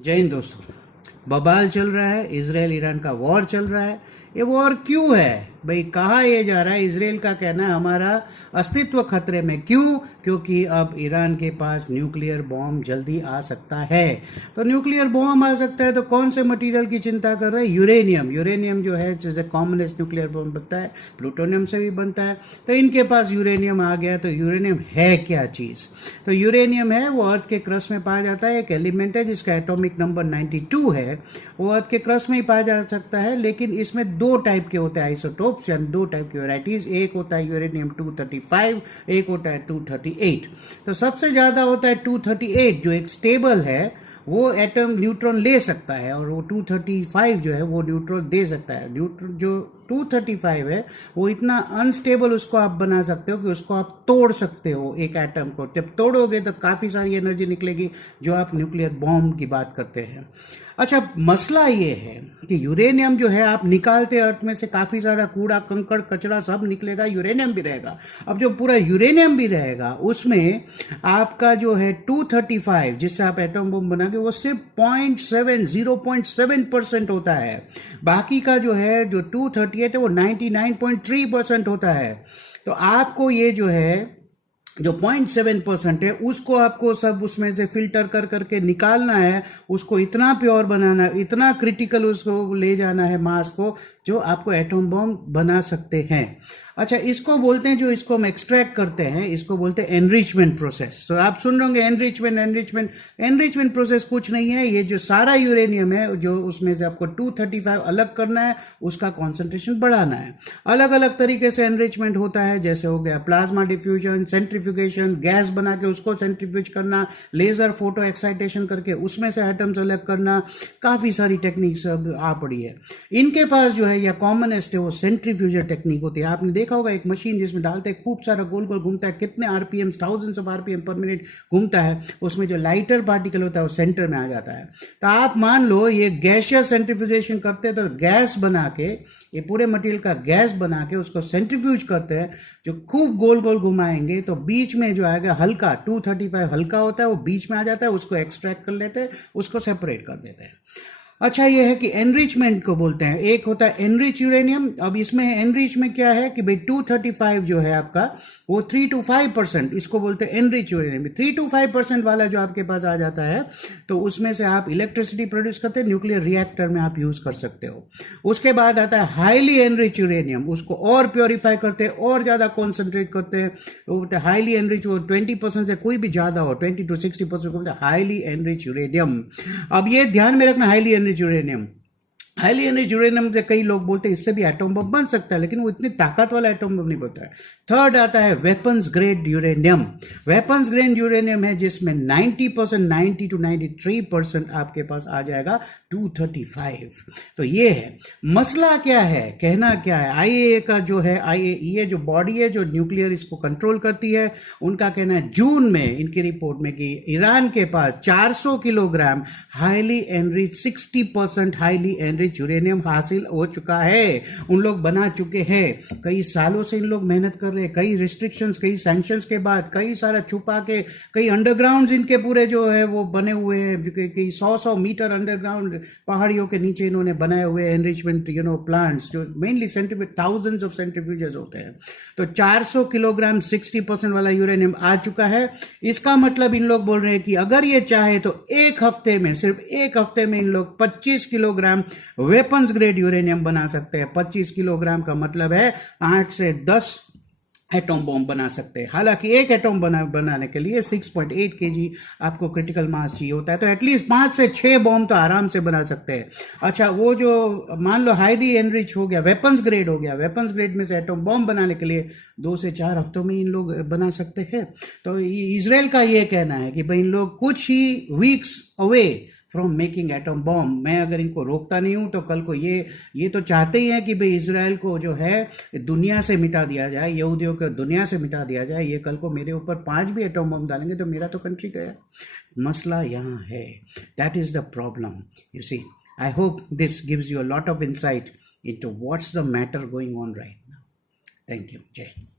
जय हिंद दोस्तों। बवाल चल रहा है, इजराइल ईरान का वॉर चल रहा है। ये वॉर क्यों है भाई, कहाँ ये जा रहा है? इजराइल का कहना है हमारा अस्तित्व खतरे में। क्यों? क्योंकि अब ईरान के पास न्यूक्लियर बॉम्ब जल्दी आ सकता है। तो न्यूक्लियर बॉम्ब आ सकता है तो कौन से मटेरियल की चिंता कर रहा है? यूरेनियम। यूरेनियम जो है जैसे कॉमनेस्ट न्यूक्लियर बॉम्ब बनता है, प्लूटोनियम से भी बनता है। तो इनके पास यूरेनियम आ गया। तो यूरेनियम है क्या चीज़? तो यूरेनियम है वो अर्थ के क्रस्ट में पाया जाता है। एक एलिमेंट है जिसका एटॉमिक नंबर 92 है। वो अर्थ के क्रस्ट में ही पाया जा सकता है, लेकिन इसमें दो टाइप के होते हैं आइसोटोप्स, यानी दो टाइप की वैरायटीज। एक होता है यूरेनियम 235, एक होता है 238। तो सबसे ज़्यादा होता है 238 जो एक स्टेबल है, वो एटम न्यूट्रॉन ले सकता है, और वो 235 जो है वो न्यूट्रॉन दे सकता है। न्यूट्रॉन जो 235 है वो इतना अनस्टेबल उसको आप बना सकते हो कि उसको आप तोड़ सकते हो। एक एटम को जब तोड़ोगे तो काफ़ी सारी एनर्जी निकलेगी, जो आप न्यूक्लियर बॉम्ब की बात करते हैं। अच्छा, मसला ये है कि यूरेनियम जो है आप निकालते अर्थ में से काफ़ी सारा कूड़ा कंकड़ कचरा सब निकलेगा, यूरेनियम भी रहेगा। अब जो पूरा यूरेनियम भी रहेगा उसमें आपका जो है 235 जिससे आप एटम बम बनाओगे वो सिर्फ 0.7% होता है। बाकी का जो है जो 238 है वो 99.3% होता है। तो आपको ये जो है जो 0.7% है उसको आपको सब उसमें से फिल्टर कर करके निकालना है, उसको इतना प्योर बनाना है, इतना क्रिटिकल उसको ले जाना है मास को, जो आपको एटम बम बना सकते हैं। अच्छा, इसको बोलते हैं, जो इसको हम एक्सट्रैक्ट करते हैं इसको बोलते हैं एनरिचमेंट प्रोसेस। तो आप सुन रहे होंगे एनरिचमेंट प्रोसेस कुछ नहीं है। ये जो सारा यूरेनियम है जो उसमें से आपको 235 अलग करना है, उसका कॉन्सेंट्रेशन बढ़ाना है। अलग अलग तरीके से एनरिचमेंट होता है, जैसे हो गया प्लाज्मा डिफ्यूजन, सेंट्रीफ्यूगेशन, गैस बना के उसको सेंट्रीफ्यूज करना, लेजर फोटो एक्साइटेशन करके उसमें से एटम्स अलग करना, काफ़ी सारी टेक्निक्स अब आ पड़ी है। इनके पास जो है या कॉमनेस्ट है वो सेंट्रीफ्यूजर टेक्निक होती है। आपने देखा होगा एक मशीन जिसमें डालते हैं, खूब सारा गोल गोल घूमता है, कितने आरपीएम, थाउजेंड्स ऑफ आरपीएम पर मिनट घूमता है, उसमें जो लाइटर पार्टिकल होता है वो सेंटर में आ जाता है। तो आप मान लो ये गैसियस सेंट्रीफ्यूजेशन करते हैं, तो गैस बना के, ये पूरे मटेरियल का गैस बना के उसको सेंट्रीफ्यूज करते हैं, जो खूब गोल गोल घुमाएंगे तो बीच में जो आएगा हल्का 235 हल्का होता है, वो बीच में आ जाता है, उसको एक्सट्रैक्ट कर लेते हैं, उसको सेपरेट कर देते हैं। अच्छा, ये है कि एनरिचमेंट को बोलते हैं। एक होता है एनरिच यूरेनियम। अब इसमें एनरिच में क्या है कि भाई 235 जो है आपका वो 3 to 5%, इसको बोलते हैं एनरिच यूरेनियम। 3 to 5% वाला जो आपके पास आ जाता है तो उसमें से आप इलेक्ट्रिसिटी प्रोड्यूस करते हैं, न्यूक्लियर रिएक्टर में आप यूज कर सकते हो। उसके बाद आता है हाईली एनरिच यूरेनियम, उसको और प्योरीफाई करते हैं और ज़्यादा कॉन्सेंट्रेट करते हैं, वो बोलते हैं हाईली एनरिच। वो 20% से कोई भी ज़्यादा हो, 20 to 60% को बोलते हैं हाईली एनरिच यूरेनियम। अब ये ध्यान में रखना, highly enrich uranium, highly enrich uranium से कई लोग बोलते हैं इससे भी एटम बम बन सकता है, लेकिन वो इतनी ताकत वाला एटम बम नहीं बनता है। थर्ड आता है weapons grade uranium. Weapons grade uranium है जिसमें 90%, 90 to 93% आपके पास आ जाएगा 235। तो ये है मसला। क्या है, कहना क्या है? आईएए का जो है, आईएए जो बॉडी है जो न्यूक्लियर इसको कंट्रोल करती है, उनका कहना है जून में इनकी रिपोर्ट में कि ईरान के पास 400 kilogram highly enrich 60% highly enrich uranium हासिल हो चुका है। उन लोग बना चुके हैं। कई सालों से इन लोग मेहनत कर रहे हैं, कई रिस्ट्रिक्शंस, कई सैंक्शंस के बाद, कई सारा छुपा के, कई अंडरग्राउंड इनके पूरे जो है वो बने हुए हैं, कई 100 मीटर अंडरग्राउंड पहाड़ियों के नीचे इन्होंने बनाए हुए एनरिचमेंट प्लांट्स, जो mainly centrifuge, thousands of centrifuges होते हैं। तो 400 किलोग्राम 60% वाला यूरेनियम आ चुका है। इसका मतलब इन लोग बोल रहे हैं कि अगर ये चाहे तो एक हफ्ते में, सिर्फ एक हफ्ते में इन लोग 25 किलोग्राम वेपन्स ग्रेड यूरेनियम बना सकते हैं। 25 किलोग्राम का मतलब है 8 से 10 एटॉम बॉम्ब बना सकते हैं। हालांकि एक एटॉम बनाने के लिए 6.8 kg आपको क्रिटिकल मास चाहिए होता है, तो एटलीस्ट 5 से 6 बॉम्ब तो आराम से बना सकते हैं। अच्छा, वो जो मान लो हाईली एनरिच हो गया, वेपन्स ग्रेड हो गया, वेपन्स ग्रेड में से एटॉम बॉम्ब बनाने के लिए 2 से 4 हफ्तों में इन लोग बना सकते हैं। तो इजराइल का ये कहना है कि भाई इन लोग कुछ ही weeks away from making atom bomb. मैं अगर इनको रोकता नहीं हूं तो कल को ये तो चाहते ही हैं कि भाई इजराइल को जो है दुनिया से मिटा दिया जाए, यहूदियों को दुनिया से मिटा दिया जाए। ये कल को मेरे ऊपर 5 भी एटम बॉम्ब डालेंगे तो मेरा तो कंट्री गया। मसला यहाँ है, that is the problem. You see, I hope this gives you a lot of insight into what's the matter going on right now. Thank you. जय हिंद।